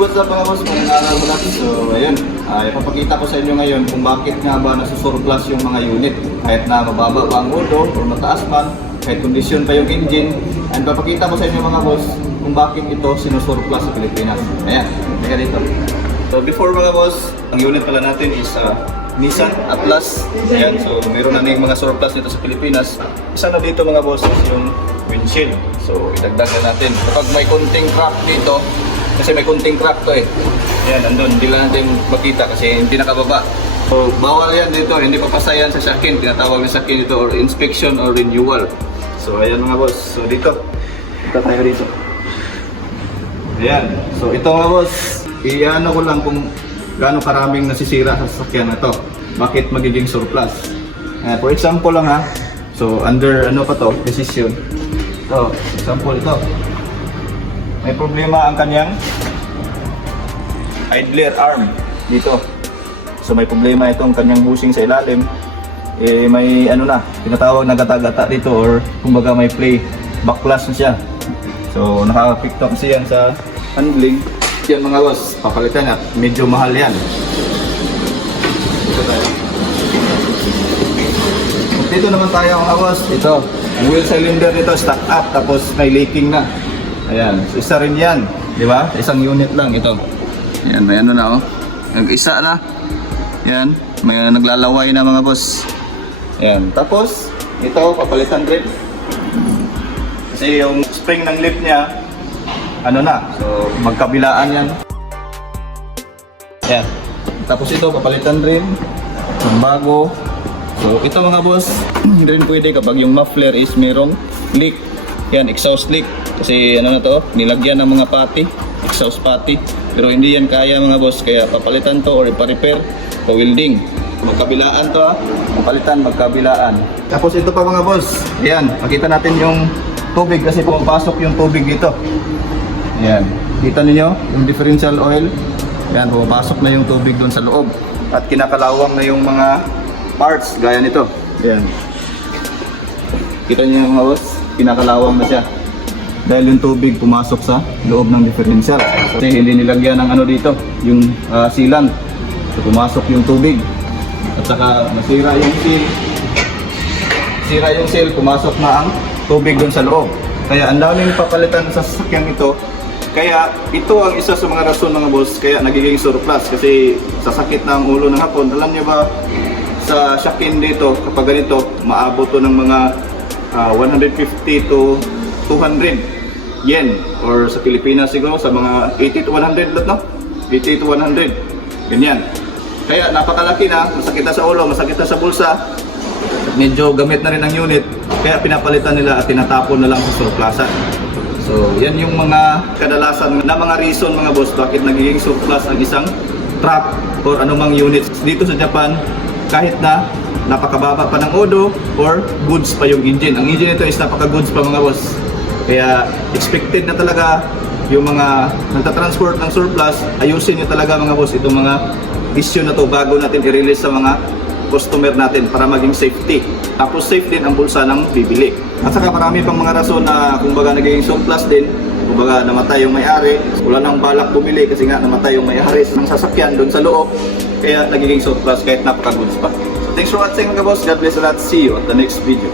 what's up mga boss? Mo natin. So, ayun. Uh, ipapakita ko sa inyo ngayon kung bakit nga ba nasusurplus yung mga unit. Kahit na mababa pa ang ulo o mataas man, kahit kondisyon pa yung engine. And papakita ko sa inyo mga boss kung bakit ito sinusurplus sa Pilipinas. Ayan, teka dito. So, before mga boss, ang unit pala natin is uh, Nissan Atlas. Ayan, so meron na yung mga surplus dito sa Pilipinas. Isa na dito mga boss yung windshield. So, idagdag na natin. Kapag may konting crack dito, kasi may konting crack to eh. Ayan, andun. Hindi lang natin makita kasi hindi nakababa. So, bawal yan dito. Hindi papasa yan sa shakin. Tinatawag na shakin dito or inspection or renewal. So, ayan mga boss. So, dito. Dito tayo dito. Ayan. So, ito mga boss. Iano ko lang kung gaano karaming nasisira sa sasakyan na to. Bakit magiging surplus. Ayan, for example lang ha. So, under ano pa to? Decision. So, example ito. May problema ang kanyang idler arm dito. So may problema itong kanyang bushing sa ilalim. Eh may ano na, tinatawag na gata-gata dito or kumbaga may play backlash na siya. So nakaka-pick up siya sa handling. Yan mga boss, papalitan at medyo mahal yan. Dito tayo. Dito naman tayo mga boss. Ito, ang wheel cylinder nito stuck up tapos may leaking na. Ayan, isa rin yan. Di ba? Isang unit lang ito. Ayan, may ano na oh. Nag-isa na. Yan, may naglalaway na mga boss. Ayan, tapos ito papalitan rin. Kasi yung spring ng lip niya, ano na, so magkabilaan yan. Ayan. Tapos ito papalitan rin. Ng bago. So ito mga boss, hindi rin pwede kapag yung muffler is merong leak. Yan, exhaust leak. Kasi ano na to, nilagyan ng mga pati, exhaust pati. Pero hindi yan kaya mga boss, kaya papalitan to or ipa-repair, pa-welding. Magkabilaan to ha, papalitan, magkabilaan. Tapos ito pa mga boss, yan, makita natin yung tubig kasi pumapasok yung tubig dito. Yan, kita ninyo yung differential oil. Yan, pumapasok na yung tubig doon sa loob. At kinakalawang na yung mga parts gaya nito. Yan. Kita niyo mga boss, kinakalawang na siya. Dahil yung tubig pumasok sa loob ng differential. Kasi hindi nilagyan ng ano dito, yung ah, sealant. So pumasok yung tubig. At saka nasira yung seal. Sira yung seal, pumasok na ang tubig doon sa loob. Kaya ang daming papalitan sa sasakyan ito. Kaya ito ang isa sa mga rason mga boss kaya nagiging surplus kasi sasakit na ang ulo ng hapon. Alam niyo ba sa shakin dito kapag ganito maabot to ng mga ah, 150 to 200 yen. Or sa Pilipinas siguro sa mga 80 to 100 lot no? 80 to 100 ganyan. Kaya napakalaki na masakit na sa ulo masakit na sa bulsa. Medyo gamit na rin ang unit. Kaya pinapalitan nila at tinatapon na lang sa surplusan so yan yung mga kadalasan na mga reason mga boss bakit nagiging surplus ang isang truck or anumang unit. Dito sa Japan kahit na napakababa pa ng odo or goods pa yung engine. Ang engine nito is napaka-goods pa mga boss. Kaya expected na talaga yung mga nagta-transport ng surplus, ayusin nyo talaga mga boss itong mga issue na to bago natin i-release sa mga customer natin para maging safety. Tapos safe din ang bulsa ng bibili. At saka marami pang mga rason na kumbaga naging surplus din kumbaga namatay yung may-ari, wala nang balak bumili kasi nga namatay yung may-ari ng sasakyan doon sa loob, kaya nagiging surplus kahit napaka-goods pa. So thanks for watching mga boss, God bless a lot, see you at the next video.